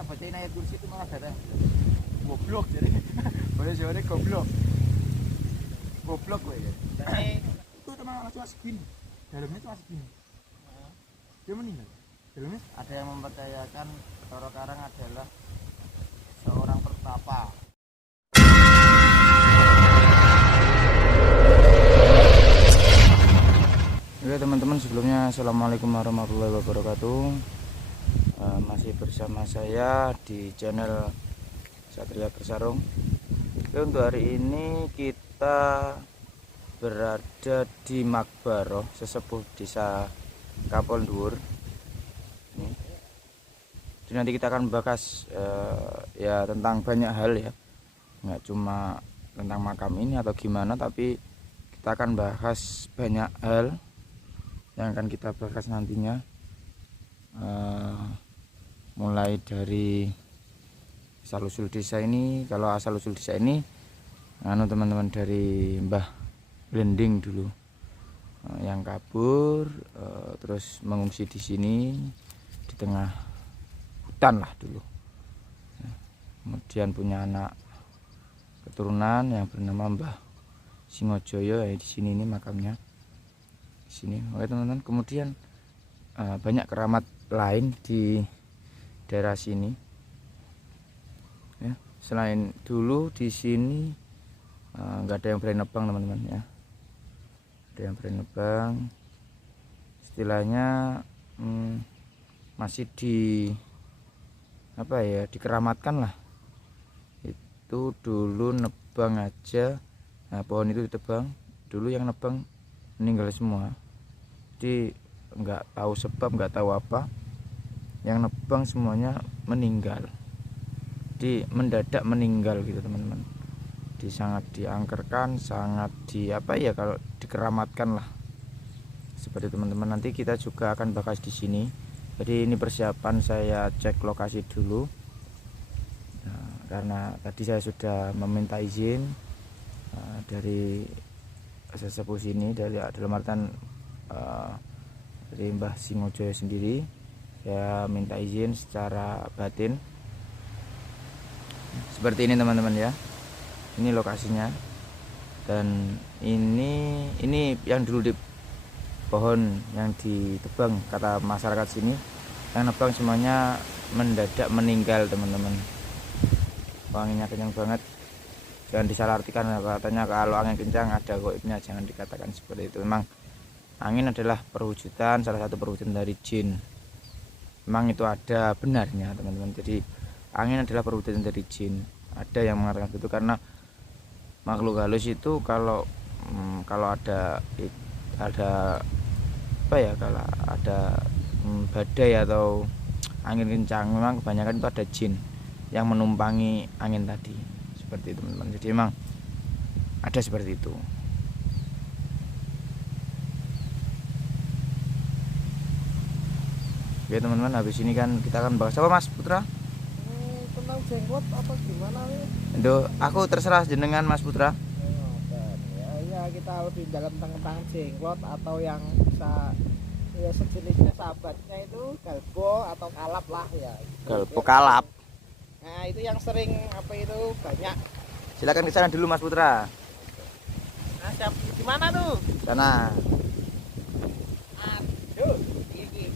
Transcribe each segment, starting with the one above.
kita bacain ayat kursi itu malah ada goblok jadi boleh sore goblok gue ya. Itu teman cuma segini dalamnya cuma segini dia meninggal dalamnya. Ada yang mempercayakan Bathara Karang adalah seorang pertapa. Oke teman-teman, sebelumnya assalamualaikum warahmatullahi wabarakatuh. Masih bersama saya di channel Satria Bersarung. Oke, untuk hari ini kita berada di Makbaroh sesepuh desa Kapol Dhuwur. Jadi nanti kita akan bahas ya tentang banyak hal ya, nggak cuma tentang makam ini atau gimana, tapi kita akan bahas banyak hal yang akan kita bahas nantinya, mulai dari asal-usul desa ini. Kalau asal-usul desa ini teman-teman dari Mbah Blending dulu, yang kabur terus mengungsi di sini di tengah hutan lah dulu. Kemudian punya anak keturunan yang bernama Mbah Singojoyo, di sini ini makamnya di sini. Oke teman-teman, kemudian banyak keramat lain di daerah sini ya. Selain dulu di sini nggak ada yang berani nebang teman-teman ya, ada yang berani nebang, istilahnya masih di apa ya, dikeramatkan lah. Itu dulu nebang aja, pohon itu ditebang dulu, yang nebang meninggal semua. Jadi nggak tahu sebab, nggak tahu apa, yang nebang semuanya meninggal, di mendadak meninggal gitu teman-teman. Sangat diangkerkan, sangat di apa ya, kalau dikeramatkan lah seperti teman-teman. Nanti kita juga akan bahas di sini. Jadi ini persiapan saya cek lokasi dulu, karena tadi saya sudah meminta izin dari sesepuh sini, dari dalam artian dari Mbah Singojoyo sendiri. Saya minta izin secara batin seperti ini teman-teman ya. Ini lokasinya, dan ini yang dulu di pohon yang ditebang, kata masyarakat sini yang nebang semuanya mendadak meninggal teman-teman. Wanginya kencang banget, jangan disalahartikan katanya kalau angin kencang ada goibnya, jangan dikatakan seperti itu. Memang angin adalah perwujudan, salah satu perwujudan dari jin. Memang itu ada benarnya teman-teman. Jadi angin adalah perwujudan dari jin. Ada yang mengatakan itu, karena makhluk halus itu kalau ada apa ya, kalau ada badai atau angin kencang, memang kebanyakan itu ada jin yang menumpangi angin tadi, seperti itu teman-teman. Jadi memang ada seperti itu. Oke teman-teman, habis ini kan kita akan bahas apa Mas Putra? Tentang jenggot apa gimana nih? Itu aku terserah jenengan Mas Putra. Ya kita lebih dalam tentang jenglot atau yang bisa ya sejenisnya sahabatnya itu galbo atau kalap lah ya. Galbo kalap. Nah itu yang sering apa itu banyak. Silakan ke sana dulu Mas Putra. Nah siap di mana tuh? Sana. Aduh, ini.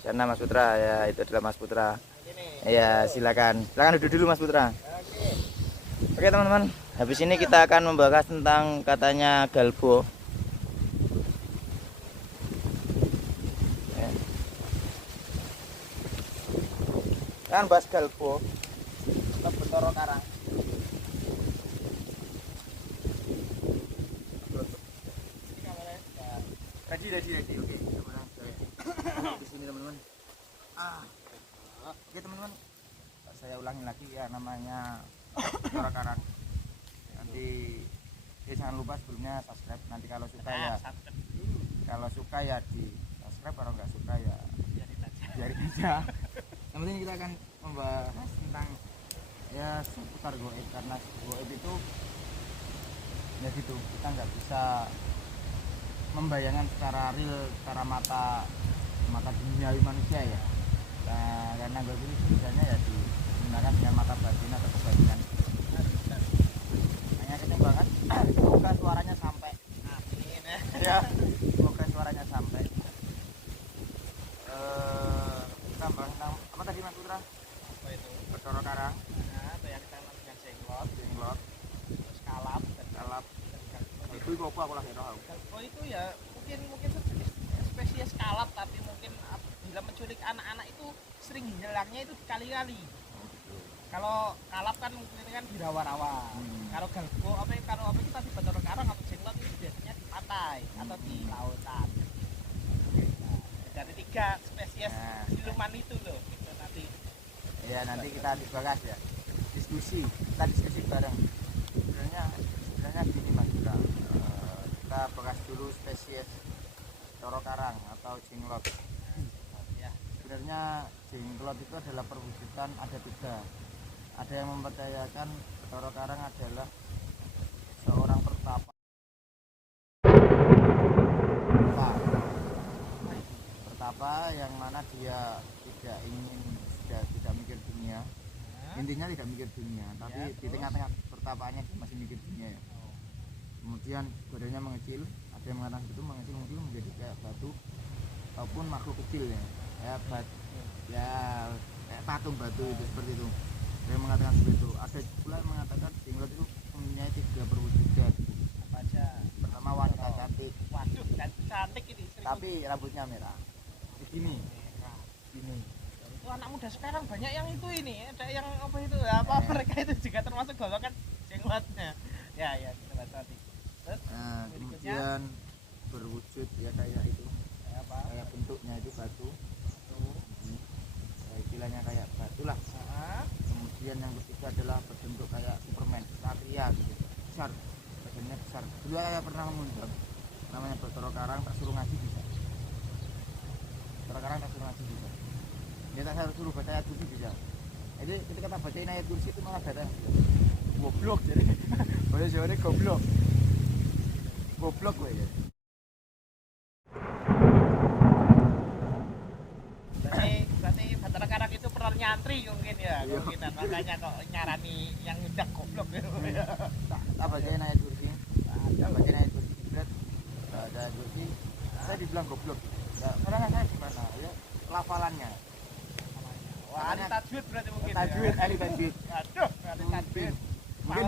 Sana Mas Putra ya, itu adalah Mas Putra. Ini. Ya silakan duduk dulu Mas Putra. Oke teman-teman, habis ini kita akan membahas tentang katanya galbo. Kan bahas galbo atau Bathara Karang. Ready. Oke. Di sini teman-teman. Oke teman-teman, saya ulangi lagi ya, namanya Bathara Karang. Nanti jangan lupa sebelumnya subscribe. Nanti kalau suka ya di subscribe, kalau nggak suka ya biarin aja. Yang penting kita akan membahas tentang ya seputar goib, karena goib itu ya gitu, kita nggak bisa membayangkan secara real, secara mata duniawi manusia ya. Nah, karena gue pilih biasanya ya digunakan dengan mata batin atau kebatinan. Hanya kenceng banget. Semoga suaranya sampai. Amin. Ya, semoga suaranya sampai. Kita bahas tentang apa tadi Mas Putra? Apa itu? Bathara Karang, Nah, atau yang kita namanya jenglot, jenglot, terus kalap dan kalap. galgo. Itu kok aku lah ya tahu. Galgo itu ya mungkin sejenis spesies kalap, tapi mungkin bila menculik anak-anak itu sering hilangnya itu kali-kali. Kalau kalap kan mungkin kan di rawa-rawa. Kalau galgo kalau kita di Bathara Karang atau jenglot itu biasanya di pantai atau di lautan. Nah, dari 3 spesies siluman itu loh, gitu nanti. Ya nanti kita dibahas ya, kita diskusi bareng. Sebenarnya gini Mas Bra, kita bahas dulu spesies Bathara Karang atau jenglot. Ya. Sebenarnya jenglot itu adalah perwujudan ada 3. Ada yang mempercayakan Bathara Karang adalah seorang pertapa yang mana dia tidak mikir dunia. Intinya tidak mikir dunia, tapi Ya, di tengah-tengah pertapaannya dia masih mikir dunia ya. Kemudian badannya mengecil, ada yang mengatakan itu mengecil menjadi kayak batu ataupun makhluk kecil ya, kayak kayak patung batu itu seperti itu. Ada yang mengatakan seperti itu. Ada pula yang mengatakan jenglot itu mempunyai 3 perwujudan. Apa aja? Pertama wanita cantik, Waduh, cantik ini. tapi rambutnya merah. Begini. Ini. Itu anak muda sekarang banyak yang itu ini, ada yang apa itu apa mereka itu juga termasuk golongan jenglotnya. Ya kita bahas nanti. Terus berikutnya kemudian berwujud ya kayak itu, apa? kayak bentuknya itu batu. Istilahnya kayak batu lah. Kemudian yang ketiga adalah berbentuk kayak Superman, Satria gitu, besar, badannya besar. Dulu saya pernah mengundang namanya Bathara Karang, tak suruh ngaji bisa. Bathara Karang tak suruh ngaji bisa. Dia tak suruh baca ayat kursi bisa. Jadi ketika tak bacain ayat kursi itu malah kata goblok jadi. Boleh jawabnya goblok. Goblok gue ya. Berarti Bathara Karang itu pernah nyantri mungkin ya, kemungkinan makanya kok nyarani yang ngedak goblok gitu. Tak bacain ayat kursi. Tak bacain ayat kursi berat. Ada ayat kursi. Saya dibilang goblok. Karena saya gimana ya pelafalannya. Wah, ahli tajwid berarti mungkin. Tajwid, ahli tajwid. Aduh, ahli tajwid. Mungkin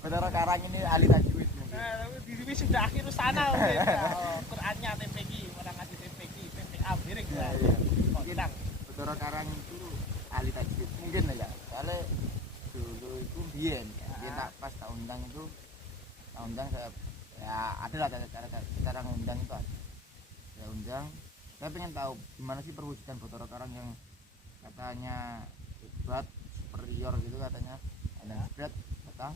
Bathara Karang ini ahli tajwid. Di sini sudah akhir sana mungkin. Qurannya TPG, orang ngaji TPG, PPA biring ya. Mungkin Bathara Karang itu ahli tajwid. Mungkin ya. Soalnya dulu itu biyen ya. Tak pas tak undang itu. Tak undang saya ya adalah cara ngundang itu ada. Saya undang. Saya pengen tahu gimana sih perwujudan Bathara Karang yang katanya hebat, superior gitu katanya. Dan berat kata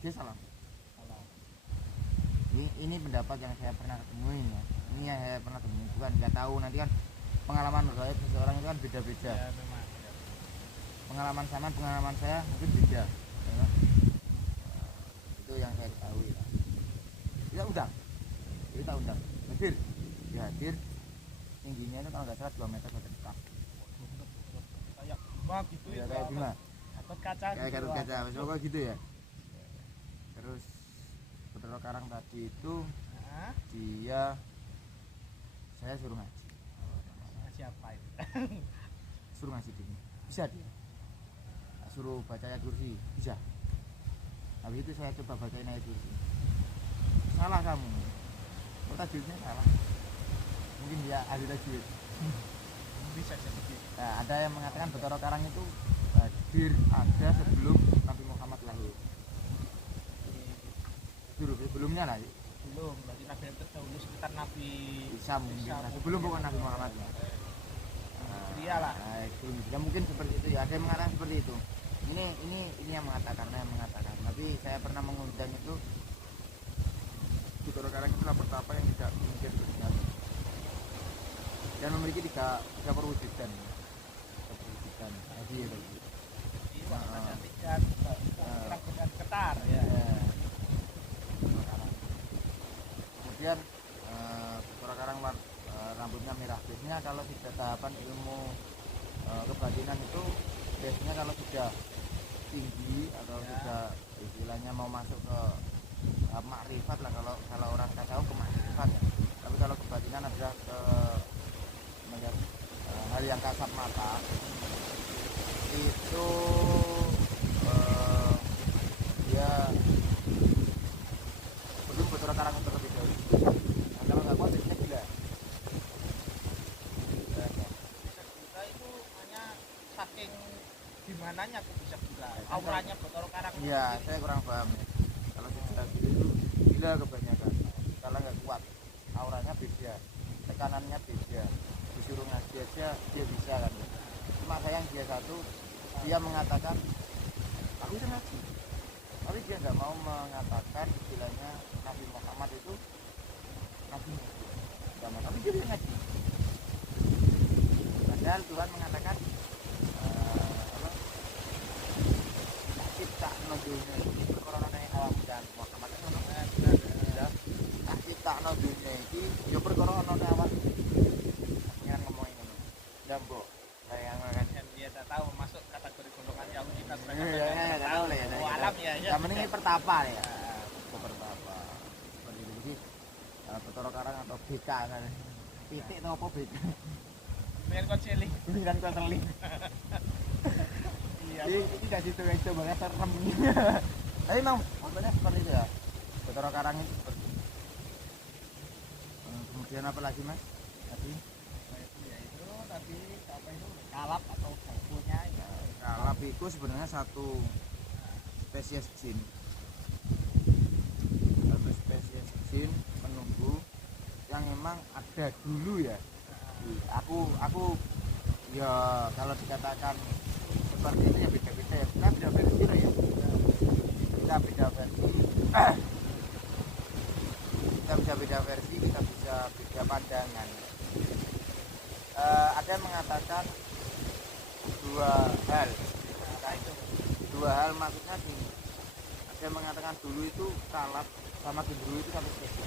dia salah. Ini pendapat yang saya pernah ketemuin ya. Ini yang saya pernah temui, bukan nggak tahu nanti kan pengalaman saya seseorang itu kan beda-beda. Ya, memang. Pengalaman sama pengalaman saya mungkin beda. Ya. Itu yang saya ketahui. Kita undang, hadir, dia hadir. Tingginya itu kalau nggak salah 2 meter dari dekat. Kayak wah gitu Ya, itu. kayak gimana? Gatot kaca. Kayak Gatot kaca, misalnya gitu ya. Terus Bathara Karang tadi itu dia saya suruh ngaji. Siapa itu? Suruh ngaji dulu. Bisa dia. Suruh baca ayat kursi, bisa. Habis itu saya coba bacain ayat kursi. Salah kamu. Tajwidnya salah. Mungkin dia ahli tajwid. Bisa jadi. Nah, ada yang mengatakan Bathara Karang itu hadir ada sebelum Nabi Muhammad lahir. Dulu sebelumnya lah. Belum, berarti Nabi terdahulu sekitar Nabi Isa mungkin. Nah, sebelum bukan Nabi Muhammad. Iyalah. Nah, itu ya mungkin seperti itu ya. Ada yang mengatakan seperti itu. Ini yang mengatakan, Tapi saya pernah mengundang itu Bathara Karang itulah pertapa yang tidak mungkin berjalan dan memiliki tiga perwujudan. Hadir. Wanita cantik dan rambut ketar ya. Kemudian Bathara Karang rambutnya merah. Biasanya kalau 3 tahapan ilmu kebatinan itu biasanya kalau sudah tinggi atau sudah istilahnya mau masuk ke makrifat lah, kalau orang tasawuf ke makrifat ya. Tapi kalau kebatinan adalah melihat hal yang kasat mata itu dia belum betul karang terlebih dahulu. Nah, kalau nggak kuat biasanya gila. Bisa gila itu hanya saking dimananya kok bisa gila. Auranya Bathara Karang. Iya, saya kurang paham ya. Kalau sudah gitu itu gila kebanyakan. Kalau nggak kuat, auranya beda, tekanannya beda. Disuruh ngaji aja dia bisa kan. Cuma sayang dia satu, dia mengatakan aku bisa ngaji, tapi dia nggak mau mengatakan istilahnya Nabi Muhammad itu nabi, tapi dia bisa ngaji. Padahal Tuhan mengatakan apa? Cipta dunia perkara nek awak dan Muhammad kan ono tak cipta dunia iki yo perkara ono nek awak. Jangan ngomongin ngono. Dambo. Saya kan Dia tak tahu masuk kategori golongan Yahuditas. ya tahu lah ya. Alam ya. Yang penting ini pertapa ya. Pertapa. Seperti itu sih. Bathara Karang atau BK kan. Titik atau apa BK? Biar kau cilik. Bilang kau seling. Iya. Ini tidak situ yang coba serem. Tapi memang maksudnya seperti itu ya. Bathara Karang itu seperti itu. Kemudian apa lagi mas? Tadi Tadi apa itu kalap atau baunya ya. kalap itu sebenarnya satu spesies jin. Satu spesies jin penunggu yang memang ada dulu ya. Aku ya kalau dikatakan seperti itu ya beda-beda ya. Kita beda versi lah ya. Kita beda versi. Kita bisa beda versi, kita bisa beda pandangan. Ada yang mengatakan dua hal. Dua hal maksudnya gini. Ada yang mengatakan dulu itu kalap sama gendruwo itu satu spesies.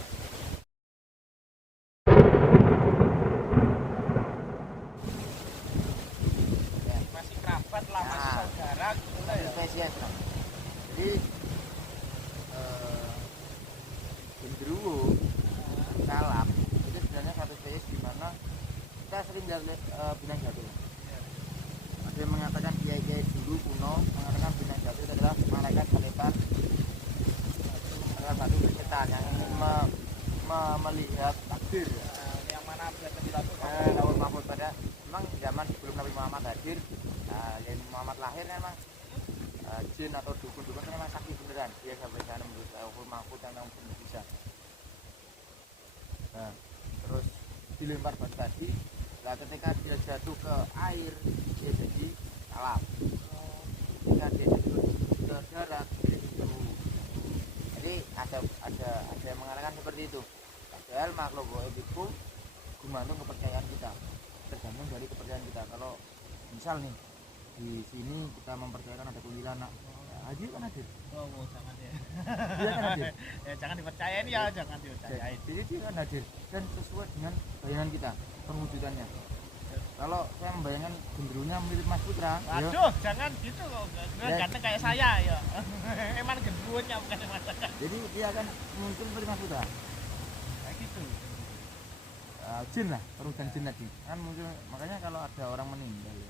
Masih kerabat lah, masih Nah, saudara gitu lah Satu ya. spesies lah. Jadi gendruwo kalap itu sebenarnya satu spesies di mana kita sering lihat binang jatuh. Ada yang mengatakan kiai-kiai dulu kuno mengatakan binang jatuh itu adalah malaikat salah satu penciptaan yang ingin melihat takdir. Yang mana biasa dilakukan Tahun Mahmud pada memang zaman sebelum Nabi Muhammad hadir, Nabi Muhammad lahir kan memang jin atau dukun-dukun kan memang sakti beneran. Dia sampai sana menurut Tahun Mahmud yang benar bisa. Nah, terus dilempar batu tadi. Nah, ketika dia jatuh ke air, dia jadi kalap. Ketika dia jatuh ke darat, dia jadi gendruwo. Jadi ada yang mengatakan seperti itu. Padahal makhluk gaib itu gumantung kepercayaan kita, tergantung dari kepercayaan kita. Kalau misal nih di sini kita mempercayakan ada kuntilanak, haji kan hadir. oh jangan ya. Dia kan hadir. Ya jangan dipercayain ya, jangan dipercayain. Jadi dia kan hadir dan sesuai dengan bayangan kita pengujudannya. Kalau saya membayangkan gendruwonya mirip Mas Putra, ya, Aduh, jangan gitu kok. Ya. Ganteng kayak saya ya. Emang gendruwonya bukan yang masakan. jadi dia akan muncul seperti Mas Putra. Kayak gitu. Jin lah, perubahan jin tadi kan muncul. Makanya kalau ada orang meninggal ya,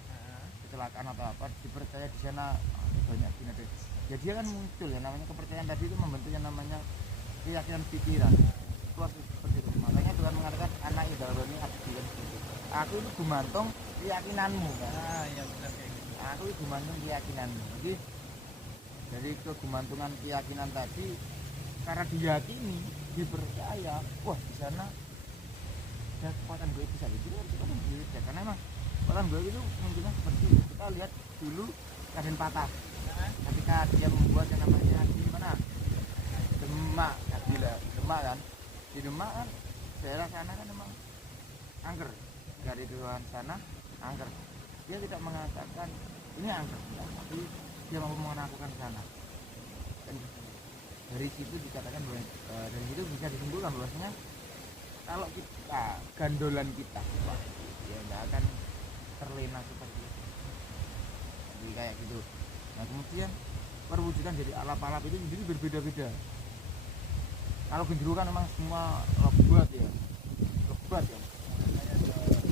kecelakaan atau apa, dipercaya di sana banyak jin ada. Ya dia kan muncul ya, namanya kepercayaan tadi itu membentuk yang namanya keyakinan pikiran. Itu harus seperti itu. Makanya Tuhan mengatakan anak idoloni abdikan seperti itu. Aku itu gumantung keyakinanmu kan. Nah, ya benar kayak gitu. Aku itu gumantung keyakinanmu. Jadi dari kegumantungan keyakinan tadi, karena diyakini, dipercaya, wah di sana ada kekuatan gue bisa itu kan kekuatan gue ya. Karena emang kekuatan gue itu munculnya seperti itu. Kita lihat dulu Raden Patah ketika dia membuat yang namanya di mana Demak, Demak kan, di Demak kan daerah sana kan memang angker, dari tujuan sana angker. Dia tidak mengatakan ini angker, tapi dia mampu melakukan sana. Dan dari situ dikatakan bahwa dari situ bisa disimpulkan bahwasanya kalau kita gandolan kita, wah, ya nggak akan terlena seperti itu. kayak gitu. Nah kemudian perwujudan jadi alap-alap itu sendiri berbeda-beda. Kalau genderuwo kan memang semua lebat ya,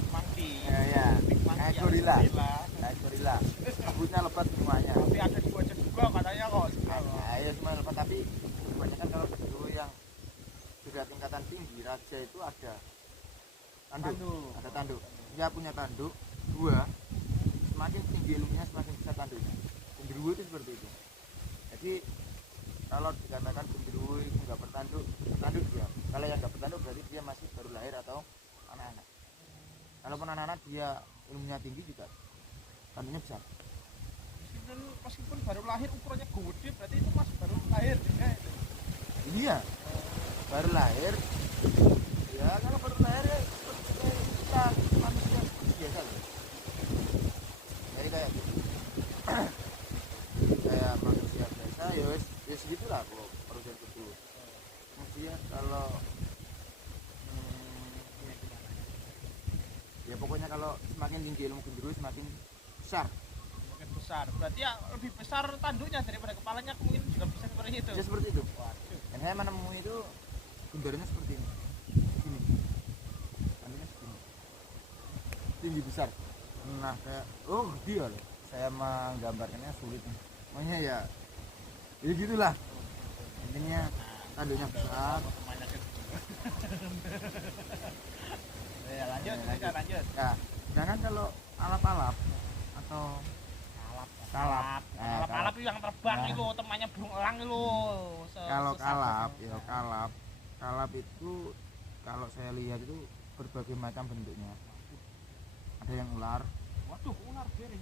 Monkey. ya Big monkey kayak ya, gorila, rambutnya lebat semuanya. Tapi ada dua juga katanya kok. Nah, ya semua lebat, tapi kebanyakan kalau genderuwo yang sudah tingkatan tinggi, raja itu ada tanduk. Dia punya tanduk dua, semakin tinggi ilmunya semakin besar tanduknya. Genderuwo itu seperti itu. Jadi kalau dikatakan genderuwo itu nggak bertanduk dia. Kalau yang nggak bertanduk berarti dia masih baru lahir atau anak-anak. Kalaupun anak-anak dia ilmunya tinggi juga tanduknya besar. Meskipun baru lahir ukurannya gede, berarti itu masih baru lahir juga itu. Iya, baru lahir. Ya kalau baru lahir ya kita manusia biasa loh. Jadi kayak gitu. Kayak manusia biasa ya wes gitulah kalau perusahaan itu. Kemudian kalau ya pokoknya kalau semakin tinggi ilmu genderuwo semakin besar. Semakin besar. Berarti ya lebih besar tanduknya daripada kepalanya, mungkin juga bisa seperti itu. Ya seperti itu. Waduh. Dan saya menemui itu genderuwonya seperti ini. Gini. Tanduknya segini. Tinggi besar. Nah kayak dia loh. Saya menggambarkannya sulit nih. Makanya ya gitulah. Intinya tanduknya besar. Ya lanjut. Nah, sedangkan kalau alap-alap atau kalap. Alap itu yang terbang itu, temannya burung elang itu. Kalau kalap itu kalau saya lihat itu berbagai macam bentuknya. Ada yang ular. Waduh, ular beri.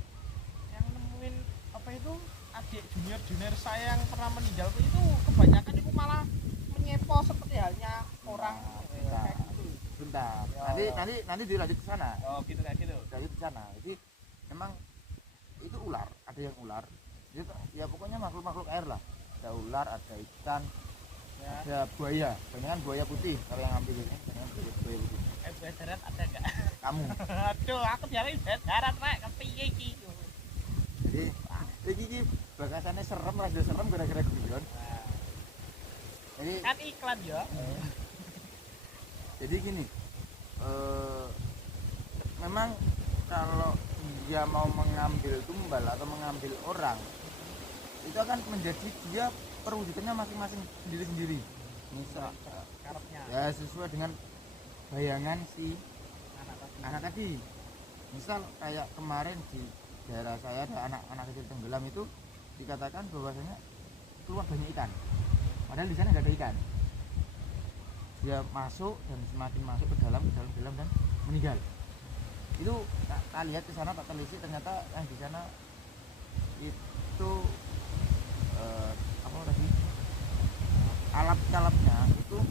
Yang nemuin apa itu adik junior saya yang pernah meninggal itu kebanyakan itu malah menyepo seperti halnya orang. Bentar. Nanti dilanjut ke sana. Oh, gitu kayak gitu. Lanjut ke sana. Jadi memang itu ular, ada yang ular. Jadi ya pokoknya makhluk-makhluk air lah. Ada ular, ada ikan, ya. Ada buaya. Kebanyakan buaya putih kalau yang ambil ini, buaya putih. Buaya darat ada enggak? Kamu. Aduh, aku diarahin buaya darat, Rek. Kepiye iki? Jadi iki bakasannya serem, rada serem gara-gara guyon. Jadi kan iklan ya. Jadi gini, memang kalau dia mau mengambil tumbal atau mengambil orang, itu akan menjadi dia perwujudannya masing-masing sendiri-sendiri. Misal, ya sesuai dengan bayangan si anak tadi. Misal kayak kemarin di daerah saya ada anak-anak kecil tenggelam itu dikatakan bahwasanya keluar banyak ikan, padahal di sana nggak ada ikan. Dia masuk dan semakin masuk ke dalam dan meninggal. Itu tak lihat ke sana, tak telisik, ternyata yang di sana itu apa tadi, kalapnya itu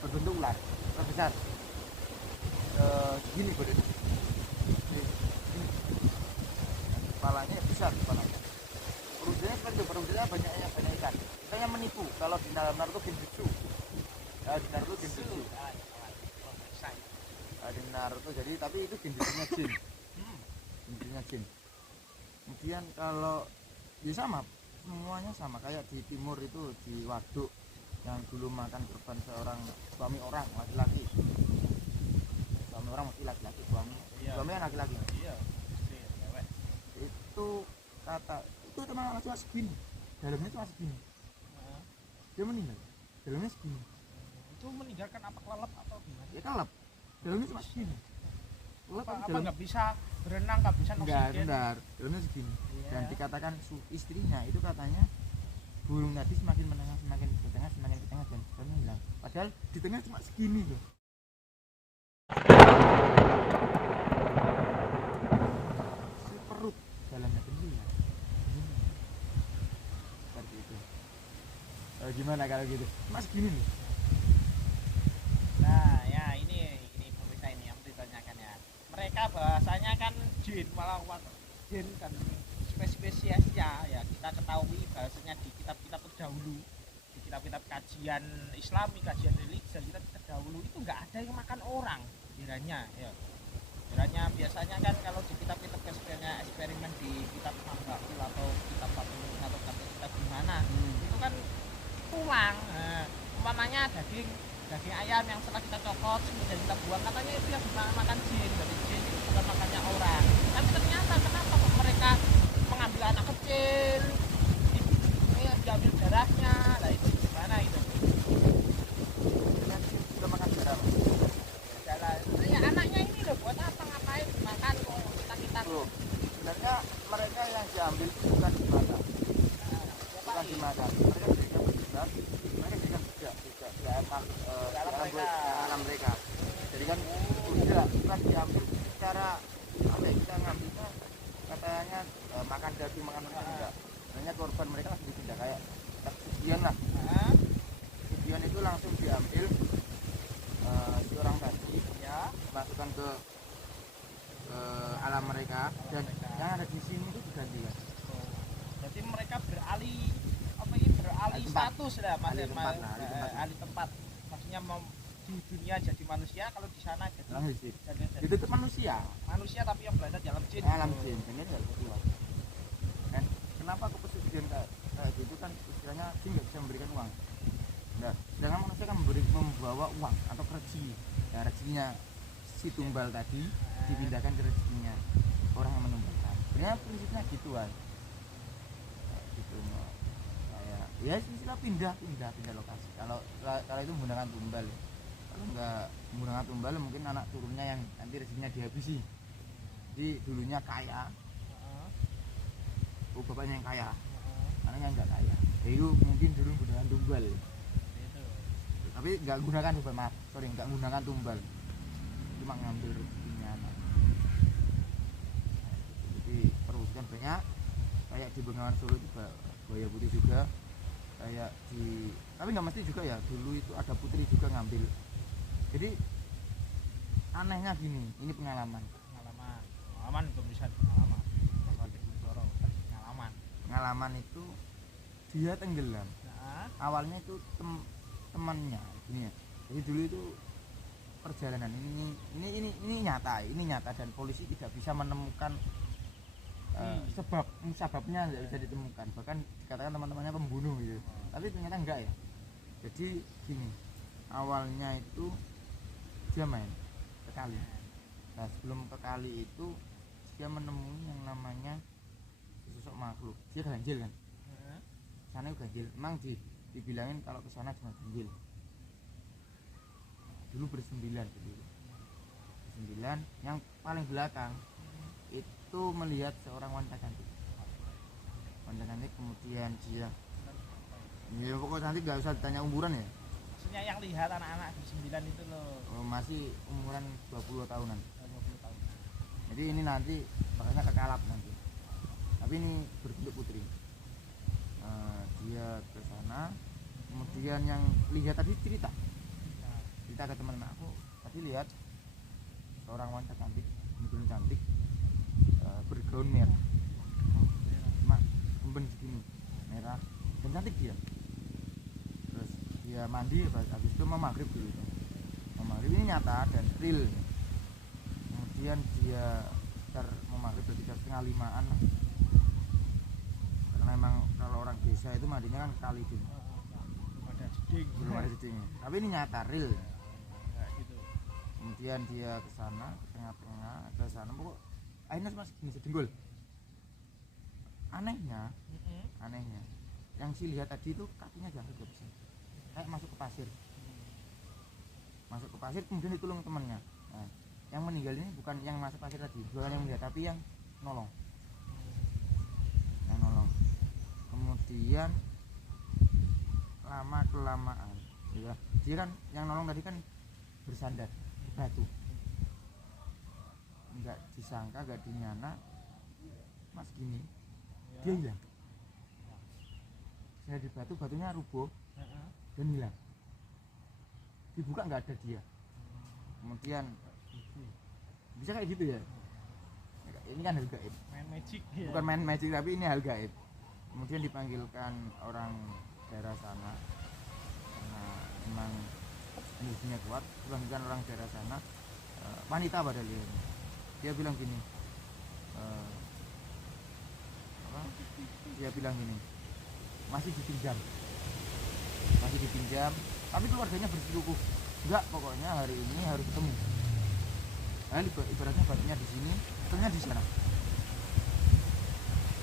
berbentuk ular besar, segini badannya, kepalanya besar, perutnya seperti itu, perutnya banyak ikan. Makanya menipu kalau di dalam Naruto genjutsu. Di Naruto jadi tapi itu genjutsunya jin. Kemudian kalau ya sama, semuanya sama kayak di timur itu di waduk yang dulu makan korban seorang suami orang laki-laki. Suami orang mesti laki-laki, suami yang laki-laki. Iya. Itu kata itu teman cuma segini. Dalamnya cuma segini. Dia meninggal. Dalamnya segini. Itu meninggalkan apa, kelelep atau gimana? Ya kelelep, dalamnya cuma segini. Apa nggak bisa berenang, nggak bisa oksigen? Enggak, dalamnya segini. Iya. Dan dikatakan istrinya itu katanya burung tadi semakin menengah, semakin ke tengah dan sebenarnya hilang. Padahal di tengah cuma segini loh. Si perut dalamnya sembilan. Seperti itu. Gimana kalau gitu? Cuma segini nih. Nah, ya ini pemirsa ini yang ditanyakan ya. Mereka bahasanya kan jin, malah jin kan spesiesnya ya kita ketahui bahasanya di kitab-kitab terdahulu, di kitab-kitab kajian Islami, kajian religi kita terdahulu itu nggak ada yang makan orang kiranya ya. Kiranya biasanya kan kalau di kitab-kitab eksperimen di kitab Mambakul atau daging ayam yang setelah kita cokot kemudian kita buang, katanya itu yang dimakan jin, dari jin itu bukan makannya orang. Tapi ternyata kenapa kok mereka mengambil anak kecil, diambil darahnya, lah itu gimana itu? Dengan sudah makan darah. Adalah ya anaknya ini loh, buat apa ngapain dimakan kok kita Loh, sebenarnya mereka yang diambil itu bukan dimakan, bukan dimakan. Mereka diberikan berjubah, mereka diberikan juga dalam alam mereka. Jadi kan udah bukan diambil secara apa ya, kita ngambilnya katanya makan daging makan apa enggak. Sebenarnya korban mereka langsung dipindah kayak Sugian lah. Sugian itu langsung diambil si orang tadi ya, masukkan ke alam mereka, dan yang ada di sini itu digantikan. Jadi mereka beralih apa ini, beralih status lah, alih tempat. Maksudnya mau di dunia jadi manusia, kalau di sana jadi itu tuh manusia tapi yang berada dalam jin. Alam jin, dan ini nggak keluar. Dan kenapa kepesugihan kayak gitu kan istilahnya jin nggak bisa memberikan uang. Nah, sedangkan manusia kan membawa uang atau rezeki. Ya, rezekinya si tumbal tadi dipindahkan ke rezekinya orang yang menumbalkan. Sebenarnya prinsipnya gitu kan. Gitu kayak ya istilah pindah lokasi. Kalau itu menggunakan tumbal. Kalau nggak menggunakan tumbal mungkin anak turunnya yang nanti rezekinya dihabisi. Jadi dulunya kaya, bapaknya yang kaya, anaknya nggak kaya. Itu mungkin dulu menggunakan tumbal. Tapi nggak gunakan tumbal, nggak gunakan tumbal, cuma ngambil rezekinya anak. Jadi perwujudan banyak, kayak di Bengawan Solo juga, Buaya Putih juga, kayak di, tapi nggak mesti juga ya, dulu itu ada putri juga ngambil. Jadi anehnya gini, ini pengalaman Itu bisa pengalaman itu dia tenggelam. Awalnya itu temannya gini ya. Jadi dulu itu perjalanan ini nyata dan polisi tidak bisa menemukan sebabnya tidak bisa ditemukan, bahkan dikatakan teman-temannya pembunuh gitu. Tapi ternyata enggak ya. Jadi gini, awalnya itu dia main ke kali. Nah, sebelum ke kali itu dia menemui yang namanya sosok makhluk. Dia ganjil kan, sana ganjil. Emang dibilangin kalau ke sana cuma ganjil. Dulu bersembilan, yang paling belakang itu melihat seorang wanita cantik. Kemudian dia ya pokoknya nanti gak usah ditanya umuran ya. Maksudnya yang lihat anak-anak bersembilan itu loh. Masih umuran 20 tahunan. 20 tahun. Jadi ini nanti makanya kekalap nanti. Tapi ini berbentuk putri. Dia ke sana. Kemudian yang lihat tadi cerita ke teman-teman aku, tadi lihat seorang wanita cantik, benar cantik, bergaun merah, cuma kemben segini, merah dan cantik dia. Terus dia mandi, habis itu mau maghrib dulu. Maghrib ini nyata dan real. Kemudian dia mau maghrib sekitar 4:30-an, karena memang kalau orang desa itu mandinya kan kali dulu. Belum ada jedingnya. Tapi ini nyata real. Kemudian dia ke sana, ke tengah-tengah, ke sana, pokok akhirnya masih gini sedenggul. Anehnya, yang si lihat tadi itu kakinya jatuh ke pasir, kayak masuk ke pasir, kemudian ditolong temannya. Nah, yang meninggal ini bukan yang masuk pasir tadi, bukan yang melihat, tapi yang nolong. Kemudian lama kelamaan, ya, dia kan yang nolong tadi kan bersandar batu, nggak disangka, nggak dinyana mas gini ya. Dia hilang, saya di batunya rubuh dan hilang, dibuka nggak ada dia. Kemudian bisa kayak gitu ya, ini kan hal gaib, main magic bukan main magic tapi ini hal gaib. Kemudian dipanggilkan orang daerah sana, karena memang energinya kuat, dipanggilkan orang daerah sana, wanita pada dia bilang gini, dia bilang gini, masih dipinjam, tapi keluarganya bersikukuh enggak, pokoknya hari ini harus ketemu. Nah, ibaratnya batunya di sini, betulnya di sana.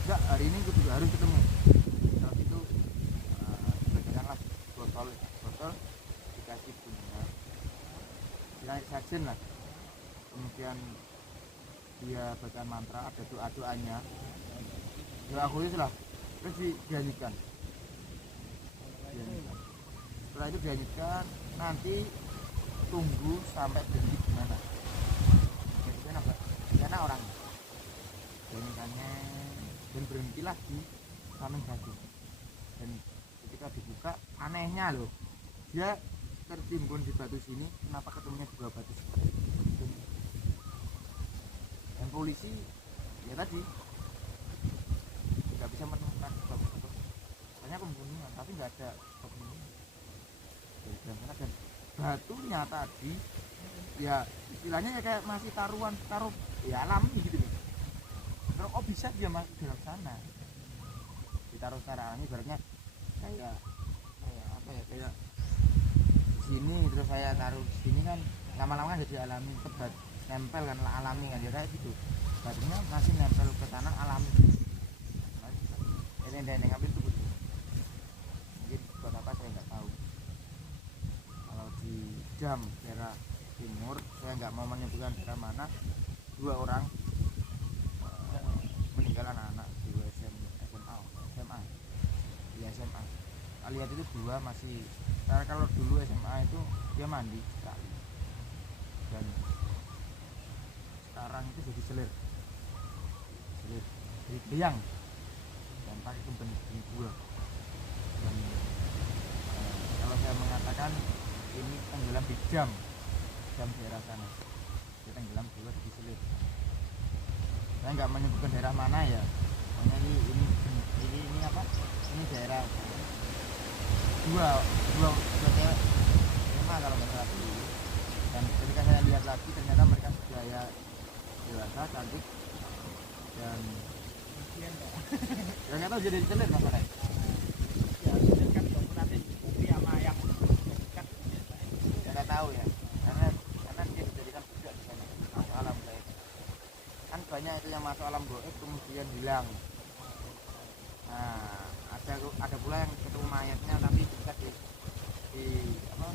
Enggak, hari ini juga harus ketemu. Saat itu dibacakanlah botol dikasih bunga, dinaik sajen lah. Kemudian dia baca mantra, ada doanya, doa khusus lah, terus dinyanyikan. Setelah itu dinyanyikan, nanti tunggu sampai berhenti di mana. Biasanya apa? Karena orang dinyanyikannya dan berhentilah di samping batu. Dan ketika dibuka, anehnya loh, dia tertimbun di batu sini. Kenapa ketemunya di bawah batu seperti itu? Dan polisi ya tadi nggak bisa menemukan sebab hanya pembunuhan, tapi nggak ada pembunuhan. Dan batunya tadi ya istilahnya ya kayak masih taruh ya alami gitu nih. Terus bisa dia masuk dalam sana, ditaruh secara alami, ibaratnya kayak apa ya, kayak sini terus saya taruh di sini kan lama-lama kan jadi alami, tebat nempel kan alami kan, ya kayak gitu. Batunya masih nempel ke tanah alami. Ini yang ngambil itu betul. Mungkin buat apa saya nggak tahu. Kalau di Jam daerah timur, saya nggak mau menyebutkan daerah mana, 2 orang meninggal anak-anak di SMA di SMA. Kita lihat itu 2 masih, karena kalau dulu SMA itu dia mandi sekali, dan sekarang itu jadi selir jadi biang dan pakai benih buah. Dan kalau saya mengatakan ini tenggelam di jam daerah sana, dia tenggelam juga di selir. Saya nggak menyebutkan daerah mana ya, pokoknya ini apa, ini daerah dua cewek SMA kalau nggak salah dulu. Dan ketika saya lihat lagi ternyata mereka sudah ya dewasa, cantik, dan ya nggak tahu jadi selir nggak pada Ya selir kan nanti bukti sama yang kan ya nggak tahu ya, karena dia dijadikan budak di sana, masuk alam gaib. Kan banyak itu yang masuk alam gaib kemudian hilang. Nah, ada pula yang ketemu mayatnya tapi bisa di apa,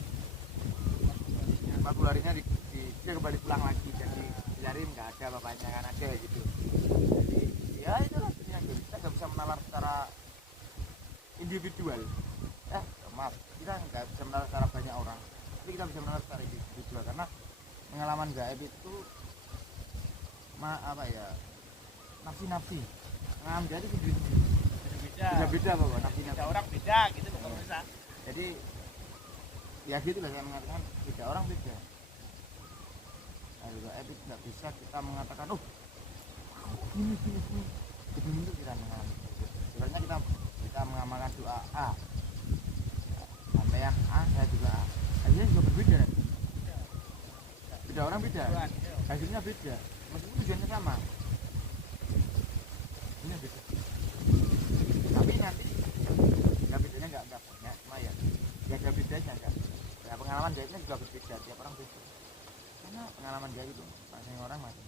babularinya dia kembali pulang lagi, jadi dicariin nggak ada bapaknya kan, ada gitu. Jadi ya itulah dunia gaib. Kita nggak bisa menalar secara individual, maaf, kita nggak bisa menalar secara banyak orang, tapi kita bisa menalar secara individual, karena pengalaman gaib itu apa ya, nafsi pengalaman gaib itu beda pokoknya, nafsi orang beda gitu loh kalau bisa. Jadi ya gitu lah saya mengatakan, beda orang beda. Nah, gaib itu nggak bisa kita mengatakan gini itu kita mengalami. Sebenarnya kita mengamalkan doa A, sampai yang A saya juga A, akhirnya juga berbeda. Beda orang beda, hasilnya beda, meskipun tujuannya sama. Ini beda, tapi nanti ya bedanya nggak banyak, cuma ya ada bedanya kan. Ya pengalaman gaibnya juga berbeda, tiap orang beda, karena pengalaman gaib itu masing orang macam.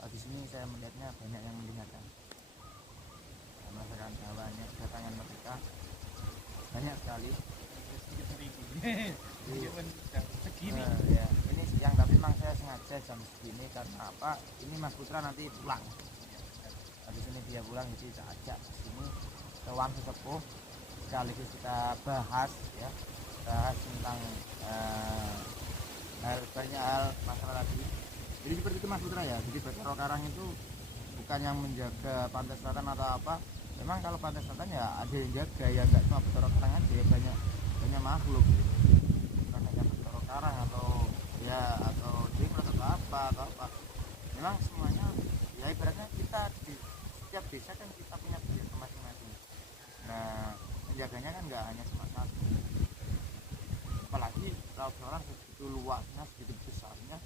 Di sini saya melihatnya banyak yang melihatkan, masyarakat banyak datangan mereka banyak sekali. Segini ya ini siang, tapi memang saya sengaja jam segini karena apa, ini Mas Putra nanti pulang. Di sini dia pulang, jadi saya ajak ke sini ke Wang Sesepuh, sekaligus kita bahas tentang banyak hal masalah tadi. Jadi seperti itu Mas Putra ya. Jadi Bathara Karang itu bukan yang menjaga pantai selatan atau apa. Memang kalau pantai selatan ya ada yang jaga, ya nggak cuma Bathara Karang aja, ya banyak makhluk gitu. Bukan hanya Bathara Karang atau Dingrat atau apa. Memang semuanya ya ibaratnya kita di setiap desa kan kita punya budaya masing-masing. Nah, menjaganya kan nggak hanya cuma satu. Apalagi laut Sorang segitu luasnya, segitu besarnya,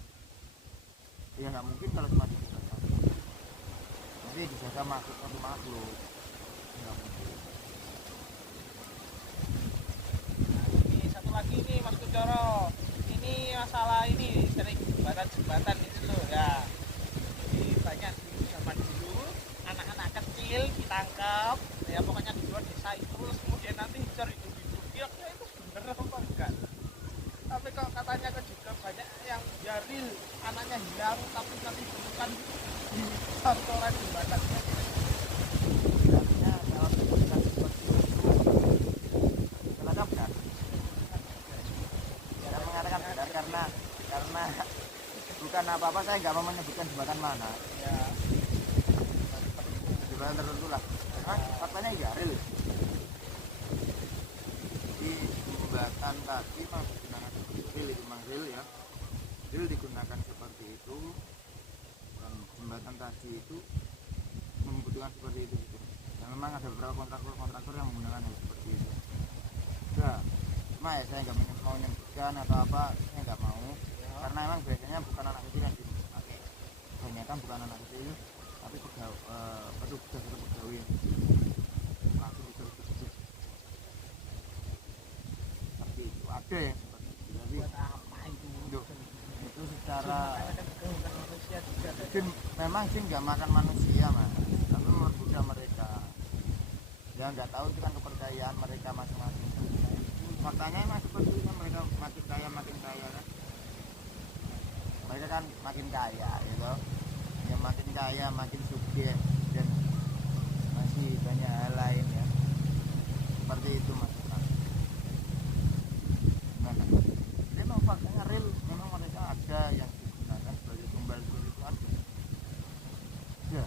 ya nggak mungkin kalau cuma di desa satu. Nanti dijaga satu makhluk, nggak mungkin. ini satu lagi jembatan itu loh ya. Jadi banyak di zaman dulu anak-anak kecil ditangkap ya, pokoknya di luar desa itu, terus kemudian nanti dicari hidup-hidup. Kira-kira itu bener apa enggak? Tapi kok katanya kan juga banyak yang ya real anaknya hilang tapi nanti ditemukan di santoran jembatan. Artinya kalau keputusan seperti itu ternyata benar. Saya mengatakan benar karena bukan apa-apa, saya nggak mau menyebutkan jembatan mana, Ya, jembatan tertentu lah. Karena faktanya ya real. Di jembatan tadi memang digunakan seperti real, itu memang real ya. Real digunakan seperti itu, dan jembatan tadi itu membutuhkan seperti itu gitu. Dan memang ada beberapa kontraktor yang menggunakan hal seperti itu. Ya, cuma ya saya nggak mau menyebutkan atau apa, saya nggak mau. Karena emang biasanya bukan anak kecil yang dipakai, kebanyakan bukan anak kecil, tapi petugas atau pegawai yang langsung ditutup seperti itu. Ada yang seperti itu. Jadi buat apa itu? itu secara Bukan manusia juga. jin memang jin nggak makan manusia mas, tapi mergoda mereka. Ya nggak tahu, itu kan kepercayaan mereka masing-masing. Faktanya emang seperti itu, mereka makin kaya kan. Mereka kan makin kaya gitu. Ya makin kaya, makin sugih, dan masih banyak hal lain ya. Seperti itu mas. Gimana? Jadi memang faktanya real, memang mereka ada yang digunakan sebagai tumbal sulit itu ada. Ya.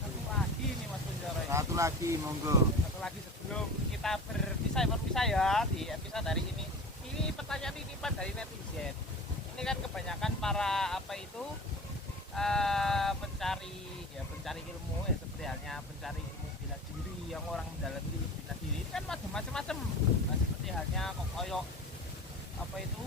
Satu lagi nih Mas Kunjoro. Satu lagi monggo. Satu lagi sebelum kita berpisah ya di episode hari ini. Ini pertanyaan titipan dari netizen. Ini kan kebanyakan para apa itu pencari ilmu ya, seperti halnya pencari ilmu bela diri, yang orang mendalami ilmu bela diri ini kan macam-macam. Nah, seperti halnya kok koyo apa itu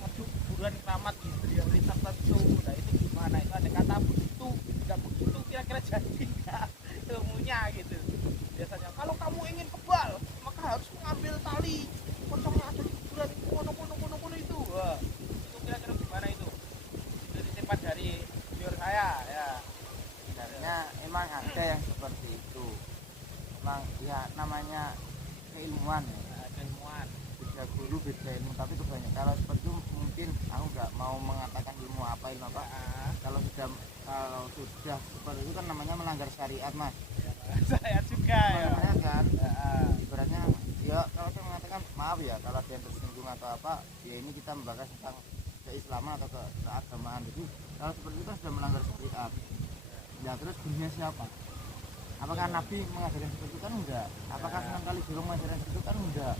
aduh kuburan keramat gitu yang lintas tertentu. Nah itu gimana, itu ada kata begitu tidak begitu, kira-kira jadi nggak ilmunya gitu. Biasanya kalau kamu ingin kebal maka harus mengambil tali pocongnya ada di kuburan kono itu. Wah, itu kira-kira gimana itu disimpan dari biar saya ya. Sebenarnya emang ada yang seperti itu. Emang ya namanya keilmuan ya. Nah, keilmuan. Beda guru beda ilmu, tapi kebanyakan kalau seperti itu mungkin aku nggak mau mengatakan ilmu apa apa. Kalau sudah seperti itu kan namanya melanggar syariat mas. Saya juga ya. Namanya kan ibaratnya ya, kalau saya mengatakan maaf ya kalau ada yang tersinggung atau apa ya, ini kita membahas tentang keislaman atau keagamaan. Jadi kalau seperti itu kan sudah melanggar syariat. Ya terus gurunya siapa? Apakah Nabi mengajarkan seperti itu kan enggak? Apakah Sunan Kalijogo mengajarkan seperti itu kan enggak?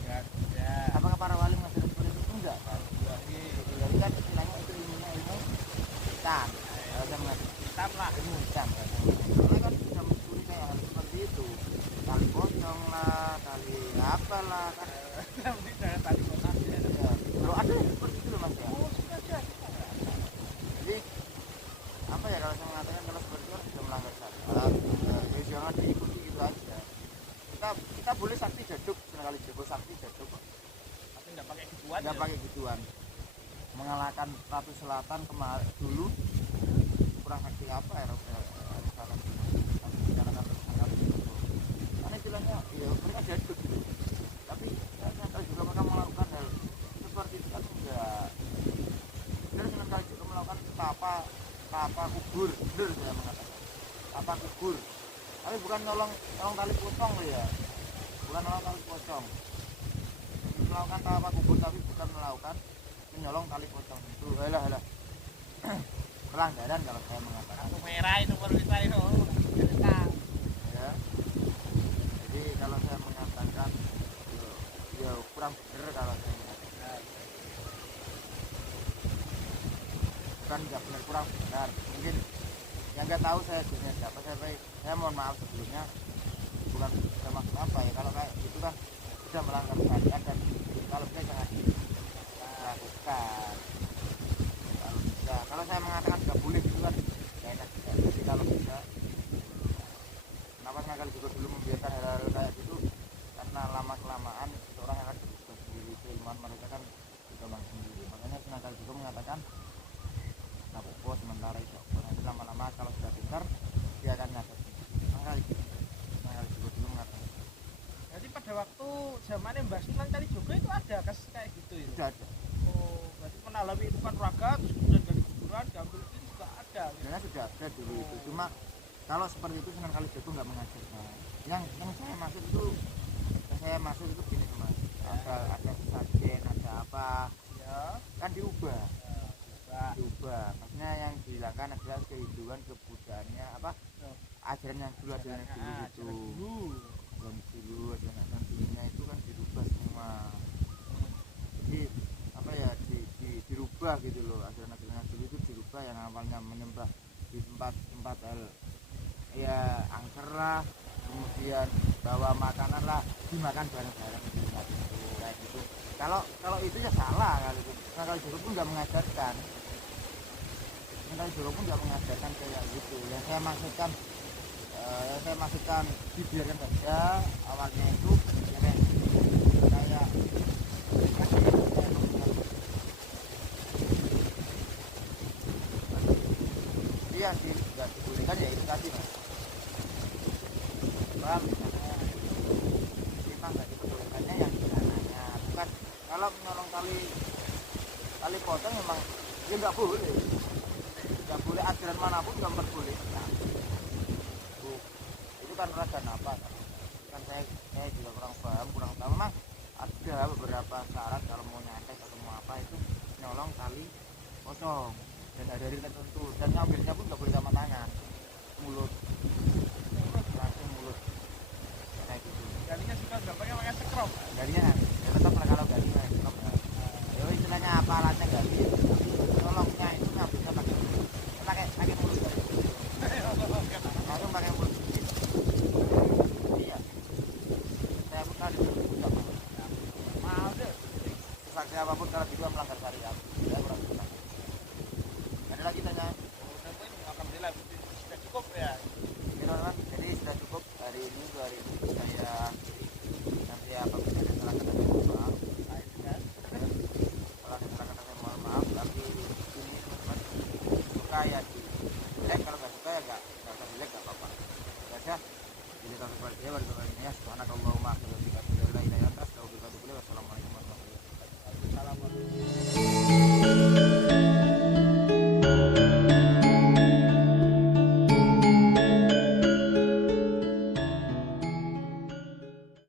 Apakah para wali mengajarkan seperti itu enggak kan? Jadi kan istilahnya itu ilmunya ilmu hitam. Kalau saya mengatakan Hitam lah. ilmu hitam. Karena kan sudah mencuri kayak hal seperti itu. Tali pocong lah, tali apalah kan. Jangan tali kotak. Ya, kalau ada yang seperti itu loh mas ya. Oh, sengaja. Jadi apa ya, kalau saya mengatakan kalau seperti itu sudah melanggar syariat, ya jangan diikuti gitu aja. Kita boleh sakti jaduk, Sunan Kalijogo sakti jaduk kok. Tapi nggak pakai gituan. Nggak pakai gituan. Mengalahkan Ratu Selatan kemarin dulu kurang sakti apa ya Ratu Selatan tapi mengalahkan Sunan Kalijogo. Karena istilahnya ya mereka jaduk gitu. Tapi ya, Sunan Kalijogo mereka melakukan hal seperti itu kan enggak. Benar Sunan Kalijogo melakukan tapa kubur, benar saya mengatakan tapa kubur, tapi bukan nolong tali pocong loh ya, bukan nolong tali pocong, melakukan tapa kubur tapi bukan melakukan menyolong tali pocong. Itu halah pelanggaran kalau saya mengatakan. Kartu merah itu baru kita itu cerita. Ya, jadi kalau saya mengatakan ya kurang benar kalau saya mengatakan. Bukan nggak benar, kurang benar. Mungkin yang nggak tahu saya jenisnya siapa, saya mohon maaf sebelumnya. Bukan maksud apa ya, kalau kayak gitu kan sudah melanggar syariat, dan kalau saya jangan dilakukan. Kalau saya mengatakan nggak boleh gitu kan ya enak juga. Jadi kalau bisa, kenapa sekali juga dulu membiarkan hal-hal kayak gitu, karena lama kelamaan orang akan berubah sendiri, keilmuan mereka kan berkembang sendiri. Mas kalau sudah pintar dia akan ngajar. Makanya juga dulu mengatakan Jadi pada waktu zamannya Mbah Sunan Kalijogo itu ada kasus kayak gitu ya? sudah ada. Oh, berarti menalami itu kan raga, terus kemudian dari kuburan diambil ini juga ada. Gitu. Sebenarnya sudah ada dulu itu. Cuma kalau seperti itu Sunan Kalijogo nggak mengajarkan. Yang saya masuk itu gini Mas. Ada sesajen, ada apa? Ya. Kan diubah. Mbak. Diubah. Maksudnya yang dihilangkan adalah kehidupan, kebudayaannya apa? Ajaran yang dulu, ajaran yang dulu itu. Ajaran dulunya itu kan dirubah semua. Jadi apa ya dirubah gitu loh, ajaran dulu itu dirubah, yang awalnya menyembah di tempat ya angker lah, kemudian bawa makanan lah, dimakan bareng-bareng gitu, kayak gitu. Kalau itu ya salah kalau itu. Nah, kalau Jogo pun nggak mengajarkan. Kalau Jogo pun nggak mengajarkan kayak gitu. Yang saya maksudkan dibiarkan saja awalnya itu ya kayak yang tidak dibolehkan ya itu tadi Mas. Paham? Memang nggak diperbolehkannya yang di sananya, bukan kalau menolong tali potong memang ya nggak boleh, ajaran manapun nggak boleh. Nah, itu kan rasa apa kan saya juga kurang tahu. Memang ada beberapa syarat kalau mau nyantai atau mau apa itu nyolong tali potong dan dari tertentu, dan ngambilnya pun nggak boleh sama tangan, mulut kayak gitu. Galinya suka gampangnya pakai sekrom. Galinya ya tetap lah, kalau gali pakai sekop ya istilahnya apa alatnya gali, nyolongnya itu ngambilnya pakai mulut langsung pakai mulut. Iya, saya pun kan Mahal deh. sesaksi apapun kalau gitu melanggar syariat, saya kurang suka. Ada lagi tanya? Udah poin, alhamdulillah sudah cukup ya. Jadi sudah cukup hari ini saya nanti apabila ada salah kata saya mohon maaf. Kalau ada salah kata saya mohon maaf, tapi ini teman-teman suka ya di like, kalau nggak suka ya nggak usah di like, nggak apa-apa. Biasa jadi kalau seperti ya, subhanakallahumma